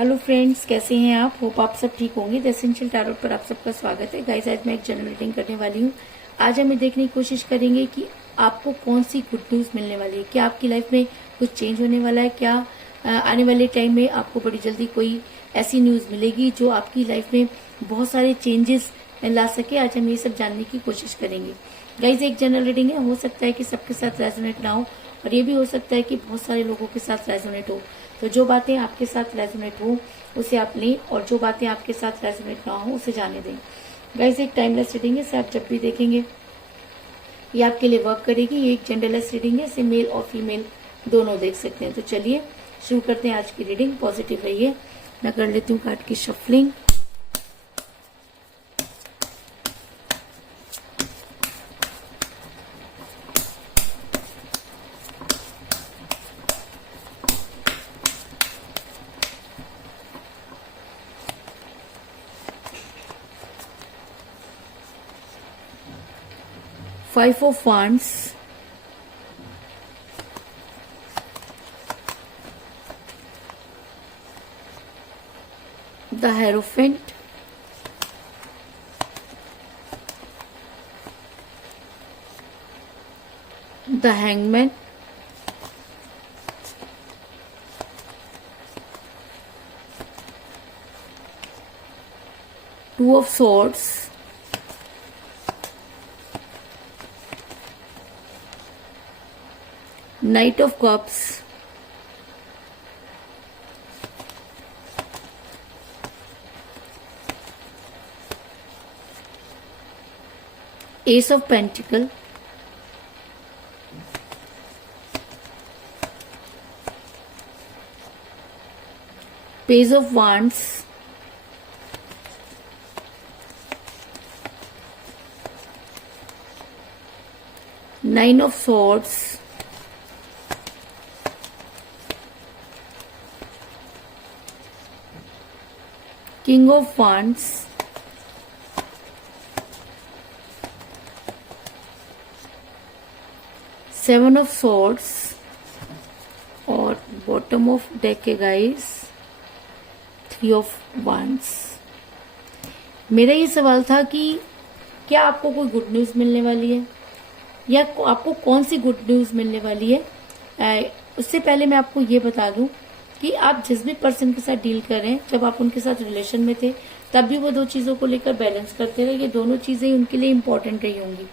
Hello friends, कैसे हैं आप? होप आप सब ठीक होंगे। द एसेंशियल टैरोट पर आप सबका स्वागत है। गाइस, आज मैं एक जनरल रीडिंग करने वाली हूँ। आज हम ये देखने की कोशिश करेंगे कि आपको कौन सी गुड न्यूज़ मिलने वाली है। क्या आपकी लाइफ में कुछ चेंज होने वाला है? क्या आने वाले टाइम में आपको बड़ी जल्दी कोई ऐसी न्यूज़ मिलेगी जो आपकी लाइफ में बहुत सारे चेंजेस ला सके? आज हम ये सब जानने की कोशिश करेंगे। गाइस, एक जनरल रीडिंग है, हो सकता है कि सबके साथ रेजोनेट ना हो और ये भी हो सकता है कि बहुत सारे लोगों के साथ रेजोनेट हो। तो जो बातें आपके साथ रेजोनेट हो उसे आप लें और जो बातें आपके साथ रेजोनेट ना हो उसे जाने दें। गाइस, एक टाइमलेस रीडिंग है, इसे आप जब भी देखेंगे ये आपके लिए वर्क करेगी। ये एक जेंडरलेस रीडिंग है, इसे मेल और फीमेल दोनों देख सकते हैं। तो चलिए शुरू करते हैं आज की रीडिंग। पॉजिटिव रहिए। मैं कर लेती हूँ कार्ड की shuffling. Five of Wands, the Hierophant, the Hangman, Two of Swords, Knight of Cups, Ace of Pentacle, Page of Wands, Nine of Swords, King of Wands, Seven of Swords और bottom of deck है guys, three of wands। मेरा ये सवाल था कि क्या आपको कोई गुड न्यूज़ मिलने वाली है या आपको कौन सी गुड न्यूज़ मिलने वाली है। उससे पहले मैं आपको ये बता दूं कि आप जिस भी पर्सन के साथ डील कर रहे हैं, जब आप उनके साथ रिलेशन में थे तब भी वो दो चीज़ों को लेकर बैलेंस करते रहे। ये दोनों चीज़ें उनके लिए इंपॉर्टेंट रही होंगी।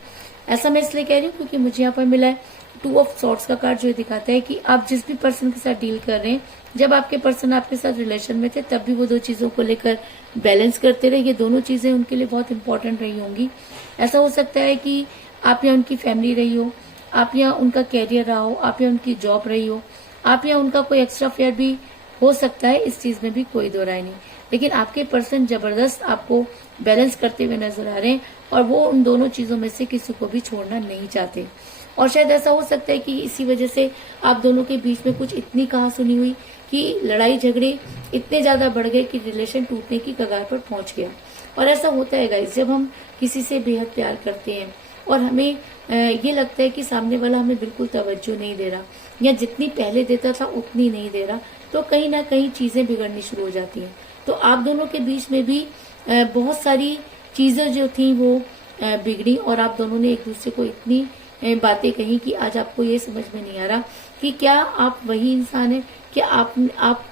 ऐसा मैं इसलिए कह रही हूँ क्योंकि मुझे यहाँ पर मिला है टू ऑफ सॉर्ड्स का कार्ड, जो दिखाता है कि आप जिस भी पर्सन के साथ डील कर रहे हैं, जब आपके पर्सन आपके साथ रिलेशन में थे तब भी वो दो चीज़ों को लेकर बैलेंस करते रहे। ये दोनों चीज़ें उनके लिए बहुत इंपॉर्टेंट रही होंगी। ऐसा हो सकता है कि आप या उनकी फैमिली रही हो, आप या उनका कैरियर रहा हो, आप या उनकी जॉब रही हो, आप या उनका कोई एक्स्ट्रा फेयर भी हो सकता है। इस चीज में भी कोई दो राय नहीं, लेकिन आपके पर्सन जबरदस्त आपको बैलेंस करते हुए नजर आ रहे हैं और वो उन दोनों चीजों में से किसी को भी छोड़ना नहीं चाहते। और शायद ऐसा हो सकता है कि इसी वजह से आप दोनों के बीच में कुछ इतनी कहा सुनी हुई कि लड़ाई झगड़े इतने ज्यादा बढ़ गए कि रिलेशन टूटने की कगार पर पहुंच गया। और ऐसा होता है गाइस, जब हम किसी से बेहद प्यार करते हैं और हमें ये लगता है कि सामने वाला हमें बिल्कुल तवज्जो नहीं दे रहा या जितनी पहले देता था उतनी नहीं दे रहा, तो कहीं ना कहीं चीजें बिगड़नी शुरू हो जाती हैं। तो आप दोनों के बीच में भी बहुत सारी चीजें जो थी वो बिगड़ी और आप दोनों ने एक दूसरे को इतनी बातें कही कि आज आपको ये समझ में नहीं आ रहा कि क्या आप वही इंसान है, क्या आप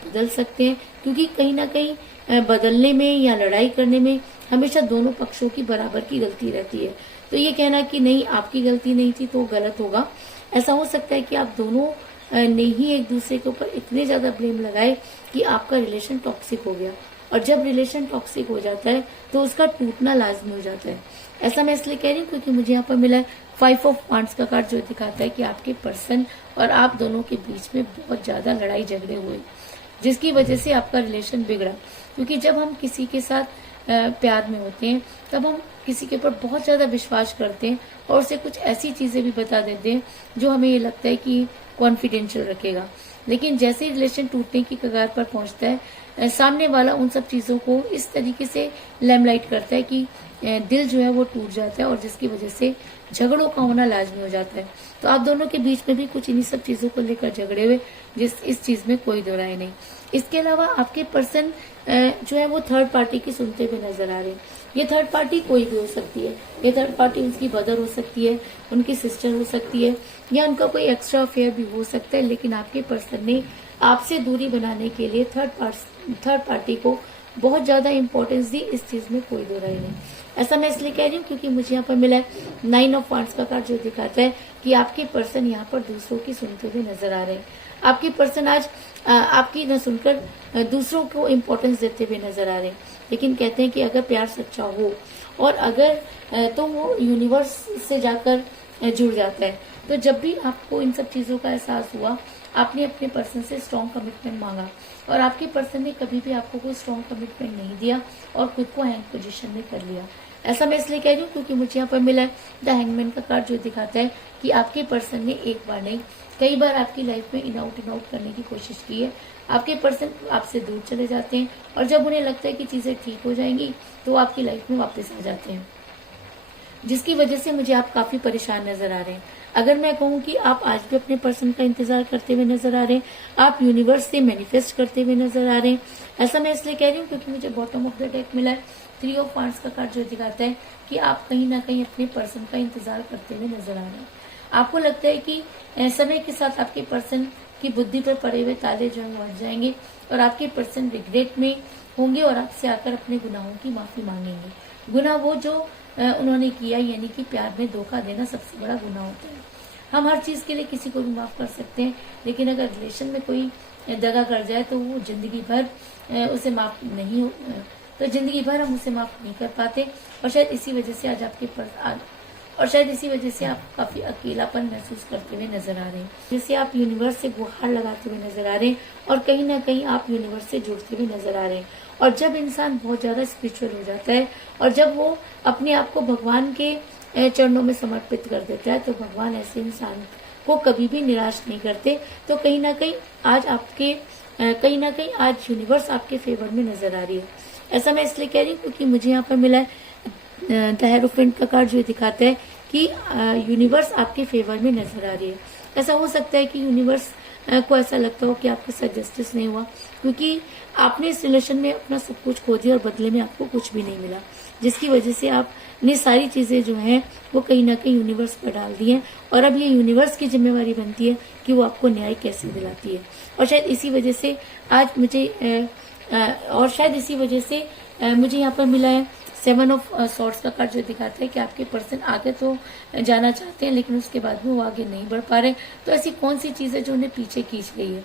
बदल सकते हैं। क्योंकि कहीं ना कहीं बदलने में या लड़ाई करने में हमेशा दोनों पक्षों की बराबर की गलती रहती है। तो ये कहना कि नहीं आपकी गलती नहीं थी तो गलत होगा। ऐसा हो सकता है कि आप दोनों ने ही एक दूसरे के ऊपर इतने ज्यादा ब्लेम लगाए कि आपका रिलेशन टॉक्सिक हो गया। और जब रिलेशन टॉक्सिक हो जाता है तो उसका टूटना लाजमी हो जाता है। ऐसा मैं इसलिए कह रही हूँ क्योंकि मुझे यहाँ पर मिला है फाइव ऑफ वांड्स का कार्ड, जो दिखाता है कि आपके पर्सन और आप दोनों के बीच में बहुत ज्यादा लड़ाई झगड़े हुए, जिसकी वजह से आपका रिलेशन बिगड़ा। क्योंकि जब हम किसी के साथ प्यार में होते हैं तब हम किसी के ऊपर बहुत ज्यादा विश्वास करते हैं और उसे कुछ ऐसी चीजें भी बता देते हैं जो हमें ये लगता है कि कॉन्फिडेंशियल रखेगा। लेकिन जैसे ही रिलेशन टूटने की कगार पर पहुंचता है, सामने वाला उन सब चीजों को इस तरीके से लैमलाइट करता है कि दिल जो है वो टूट जाता है और जिसकी वजह से झगड़ों का होना लाजमी हो जाता है। तो आप दोनों के बीच में भी कुछ इन्हीं सब चीजों को लेकर झगड़े हुए, इस चीज में कोई दो राय नहीं। इसके अलावा आपके पर्सन जो है वो थर्ड पार्टी की सुनते हुए नजर आ रहे हैं। ये थर्ड पार्टी कोई भी हो सकती है। ये थर्ड पार्टी उनकी मदर हो सकती है, उनकी सिस्टर हो सकती है, या उनका कोई एक्स्ट्रा अफेयर भी हो सकता है। लेकिन आपके पर्सन ने आपसे दूरी बनाने के लिए थर्ड पार्टी को बहुत ज्यादा इंपॉर्टेंस दी। इस चीज में कोई दो राय नहीं। ऐसा मैं इसलिए कह रही हूँ क्योंकि मुझे यहाँ पर मिला है 9 ऑफ वांड्स का कार्ड, जो दिखाता है कि आपके पर्सन यहाँ पर दूसरों की सुनते हुए नजर आ रहे हैं। आपके पर्सन आज आपकी न सुनकर दूसरों को इम्पोर्टेंस देते हुए नजर आ रहे हैं। लेकिन कहते हैं कि अगर प्यार सच्चा हो और अगर तो वो यूनिवर्स से जाकर जुड़ जाता है। तो जब भी आपको इन सब चीजों का एहसास हुआ, आपने अपने पर्सन से स्ट्रॉन्ग कमिटमेंट मांगा और आपके पर्सन ने कभी भी आपको कोई स्ट्रॉन्ग कमिटमेंट नहीं दिया और खुद को हैंग पोजीशन में कर लिया। ऐसा मैं इसलिए कह रही हूँ क्योंकि मुझे यहाँ पर मिला है द हैंगमैन का कार्ड, जो दिखाता है कि आपके पर्सन ने एक बार नहीं कई बार आपकी लाइफ में इन आउट करने की कोशिश की है। आपके पर्सन आपसे दूर चले जाते हैं और जब उन्हें लगता है कि चीजें ठीक हो जाएंगी तो वो आपकी लाइफ में वापस आ जाते हैं, जिसकी वजह से मुझे आप काफी परेशान नजर आ रहे हैं। अगर मैं कहूँ कि आप आज भी अपने पर्सन का इंतजार करते हुए नजर आ रहे हैं, आप यूनिवर्स से मैनिफेस्ट करते हुए नजर आ रहे हैं। ऐसा मैं इसलिए कह रही हूँ क्योंकि मुझे बॉटम ऑफ द डेक मिला है 3 ऑफ वांड्स का कार्ड, जो दिखाता है कि आप कहीं ना कहीं अपने पर्सन का इंतजार करते हुए नजर आ रहे हैं। आपको लगता है कि समय के साथ आपके पर्सन की बुद्धि पर पड़े हुए ताले जो है हट जाएंगे और आपके पर्सन रिग्रेट में होंगे और आपसे आकर अपने गुनाहों की माफी मांगेंगे। गुनाह वो जो उन्होंने किया, यानी कि प्यार में धोखा देना सबसे बड़ा गुनाह होता है। हम हर चीज के लिए किसी को भी माफ कर सकते हैं, लेकिन अगर रिलेशन में कोई दगा कर जाए तो वो जिंदगी भर उसे माफ नहीं हो, तो जिंदगी भर हम उसे माफ नहीं कर पाते। और शायद इसी वजह से आज आप काफी अकेलापन महसूस करते हुए नजर आ रहे हैं। जैसे आप यूनिवर्स से गुहार लगाते हुए नजर आ रहे हैं और कहीं ना कहीं आप यूनिवर्स से जुड़ते हुए नजर आ रहे हैं। और जब इंसान बहुत ज्यादा स्पिरिचुअल हो जाता है और जब वो अपने आप को भगवान के चरणों में समर्पित कर देता है, तो भगवान ऐसे इंसान को कभी भी निराश नहीं करते। तो कहीं ना कहीं आज यूनिवर्स आपके फेवर में नजर आ रही है। ऐसा मैं इसलिए कह रही हूँ क्योंकि मुझे यहाँ पर मिला है द हेरोफेंट का कार्ड, जो दिखाता है कि यूनिवर्स आपके फेवर में नजर आ रही है। ऐसा हो सकता है कि यूनिवर्स को ऐसा लगता हो कि आपके साथ जस्टिस नहीं हुआ, क्योंकि आपने इस रिलेशन में अपना सब कुछ खो दिया और बदले में आपको कुछ भी नहीं मिला, जिसकी वजह से आपने सारी चीजें जो हैं वो कहीं ना कहीं यूनिवर्स पर डाल दी हैं। और अब ये यूनिवर्स की जिम्मेवारी बनती है कि वो आपको न्याय कैसे दिलाती है। और शायद इसी वजह से मुझे यहाँ पर मिला है 7 ऑफ सॉर्ड्स का कार्ड, जो दिखाता है कि आपके पर्सन आगे तो जाना चाहते हैं लेकिन उसके बाद भी वो आगे नहीं बढ़ पा रहे। तो ऐसी कौन सी चीज है जो उन्हें पीछे खींच रही है?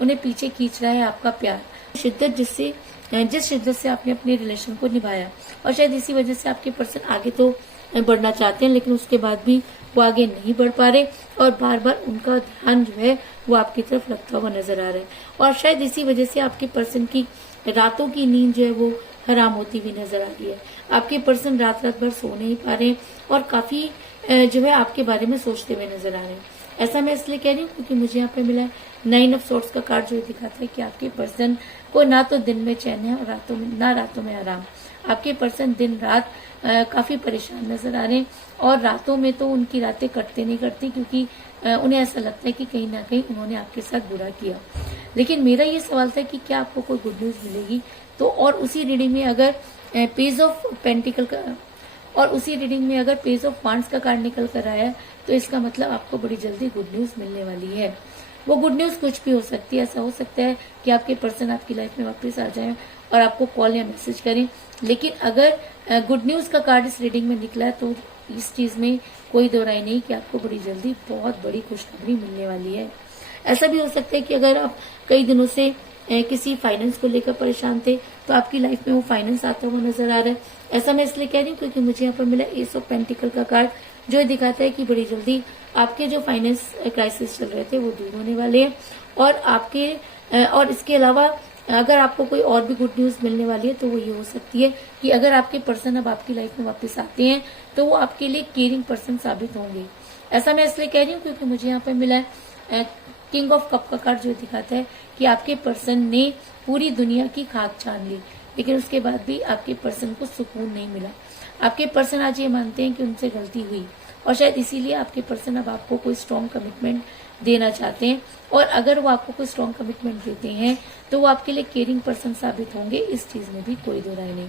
उन्हें पीछे खींच रहा है आपका प्यार, जिस शिद्दत से आपने अपने रिलेशन को निभाया। और शायद इसी वजह से आपके पर्सन आगे तो बढ़ना चाहते हैं लेकिन उसके बाद भी वो आगे नहीं बढ़ पा रहे और बार बार उनका ध्यान जो है वो आपकी तरफ लगता हुआ नजर आ रहा है। और शायद इसी वजह से आपके पर्सन की रातों की नींद जो है वो हराम होती हुई नजर आ रही है। आपके पर्सन रात भर सो नहीं पा रहे और काफी जो है आपके बारे में सोचते हुए नजर आ रहे हैं। ऐसा मैं इसलिए कह रही हूँ क्योंकि मुझे यहाँ पे मिला है 9 ऑफ सॉर्ड्स का कार्ड, जो दिखाता है कि आपके पर्सन को ना तो दिन में चैन है और रातों में आराम। आपके पर्सन दिन रात काफी परेशान नजर आ रहे हैं और रातों में तो उनकी रातें कटते नहीं करती, क्योंकि उन्हें ऐसा लगता है कि कहीं ना कहीं उन्होंने आपके साथ बुरा किया। लेकिन मेरा ये सवाल था कि क्या आपको कोई गुड न्यूज मिलेगी? तो और उसी रीडिंग में अगर पेज ऑफ पेंटिकल का और उसी रीडिंग में अगर पेज ऑफ वांड्स का कार्ड निकल कर आया तो इसका मतलब आपको बड़ी जल्दी गुड न्यूज मिलने वाली है। वो गुड न्यूज कुछ भी हो सकती है। ऐसा हो सकता है कि आपके पर्सन आपकी लाइफ में वापस आ जाएं और आपको कॉल या मैसेज करें। लेकिन अगर गुड न्यूज का कार्ड इस रीडिंग में निकला है तो इस चीज में कोई दो राय नहीं कि आपको बड़ी जल्दी बहुत बड़ी खुशखबरी मिलने वाली है। ऐसा भी हो सकता है कि अगर आप कई दिनों से किसी फाइनेंस को लेकर परेशान थे तो आपकी लाइफ में वो फाइनेंस आता हुआ नजर आ रहा है। ऐसा मैं इसलिए कह रही हूँ क्योंकि मुझे यहाँ पर मिला एस ऑफ पेंटिकल का कार्ड, जो दिखाता है कि बड़ी जल्दी आपके जो फाइनेंस क्राइसिस चल रहे थे वो दूर होने वाले हैं। और इसके अलावा अगर आपको कोई और भी गुड न्यूज मिलने वाली है तो वो ये हो सकती है कि अगर आपके पर्सन अब आपकी लाइफ में वापस आते हैं तो वो आपके लिए केयरिंग पर्सन साबित होंगे। ऐसा मैं इसलिए कह रही हूँ क्योंकि मुझे यहाँ पर मिला है किंग ऑफ कप का कार्ड, जो दिखाता है कि आपके पर्सन ने पूरी दुनिया की खाक छान ली लेकिन उसके बाद भी आपके पर्सन को सुकून नहीं मिला। आपके पर्सन आज ये मानते हैं कि उनसे गलती हुई और शायद इसीलिए आपके पर्सन अब आपको कोई स्ट्रॉन्ग कमिटमेंट देना चाहते हैं। और अगर वो आपको कोई स्ट्रॉन्ग कमिटमेंट देते हैं तो वो आपके लिए केयरिंग पर्सन साबित होंगे, इस चीज में भी कोई दो राय नहीं।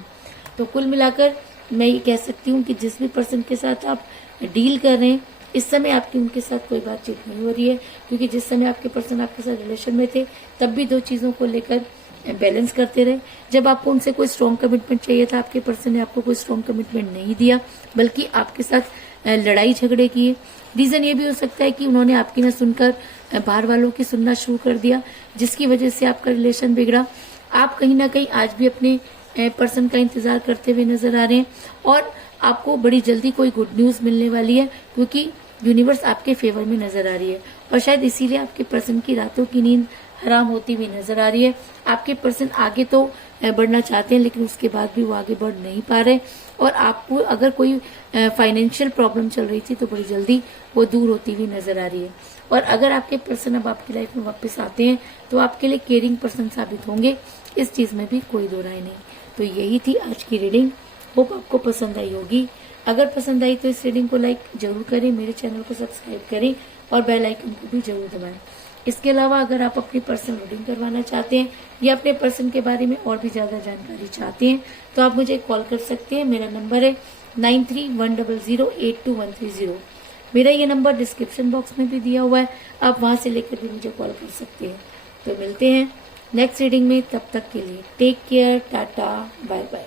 तो कुल मिलाकर मैं ये कह सकती हूँ कि जिस भी पर्सन के साथ आप डील कर रहे हैं, इस समय आपकी उनके साथ कोई बातचीत नहीं हो रही है, क्योंकि जिस समय आपके पर्सन आपके साथ रिलेशन में थे तब भी दो चीजों को लेकर बैलेंस करते रहे। जब आपको उनसे कोई स्ट्रॉन्ग कमिटमेंट चाहिए था, आपके पर्सन ने आपको कोई स्ट्रॉन्ग कमिटमेंट नहीं दिया, बल्कि आपके साथ लड़ाई झगड़े किए। रीजन ये भी हो सकता है कि उन्होंने आपकी ना सुनकर बाहर वालों की सुनना शुरू कर दिया, जिसकी वजह से आपका रिलेशन बिगड़ा। आप कहीं ना कहीं आज भी अपने पर्सन का इंतजार करते हुए नजर आ रहे हैं, और आपको बड़ी जल्दी कोई गुड न्यूज मिलने वाली है, क्योंकि यूनिवर्स आपके फेवर में नजर आ रही है। और शायद इसीलिए आपके पर्सन की रातों की नींद हराम होती हुई नजर आ रही है। आपके पर्सन आगे तो बढ़ना चाहते हैं, लेकिन उसके बाद भी वो आगे बढ़ नहीं पा रहे। और आपको अगर कोई फाइनेंशियल प्रॉब्लम चल रही थी तो बड़ी जल्दी वो दूर होती हुई नजर आ रही है। और अगर आपके पर्सन अब आपकी लाइफ में वापस आते हैं तो आपके लिए केयरिंग पर्सन साबित होंगे, इस चीज में भी कोई दो राय नहीं। तो यही थी आज की रीडिंग। होप आपको पसंद आई होगी। अगर पसंद आई तो इस रीडिंग को लाइक जरूर करें, मेरे चैनल को सब्सक्राइब करें और बेल आइकन को भी जरूर दबाएं। इसके अलावा अगर आप अपनी पर्सनल रीडिंग करवाना चाहते हैं या अपने पर्सन के बारे में और भी ज्यादा जानकारी चाहते हैं तो आप मुझे कॉल कर सकते हैं। मेरा नंबर है 9310082130। मेरा ये नंबर डिस्क्रिप्शन बॉक्स में भी दिया हुआ है, आप वहां से लेकर भी मुझे कॉल कर सकते हैं। तो मिलते हैं नेक्स्ट रीडिंग में, तब तक के लिए take care, tata, bye bye.